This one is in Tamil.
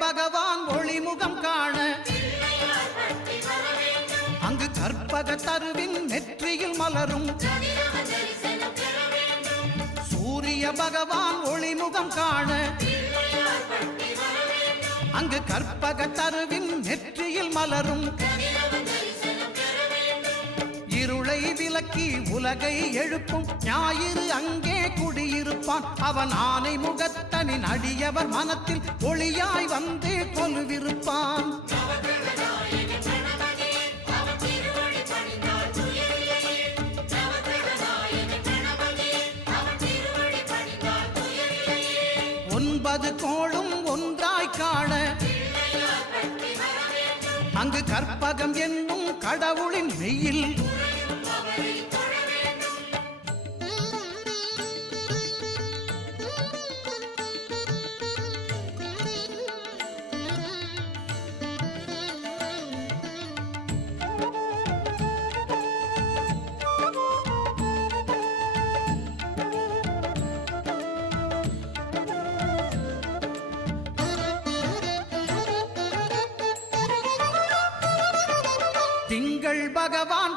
பகவான் ஒளிமுகம் காண அங்கு கற்பக தருவின் நெற்றியில் மலரும் சூரிய பகவான் ஒளிமுகம் காண அங்கு கற்பக தருவின் நெற்றியில் மலரும் இருளை விலக்கி உலகை எழுப்பும் ஞாயிறு அங்கே குடியிருப்பான் அவன் ஆனை முகத்தனின் அடியவர் மனத்தில் ஒளியாய் வந்து கொலுவிருப்பான் ஒன்பது கோளும் ஒன்றாய் காண அங்கு கற்பகம் என்னும் கடவுளின் மெய்யில் திங்கள் பகவான்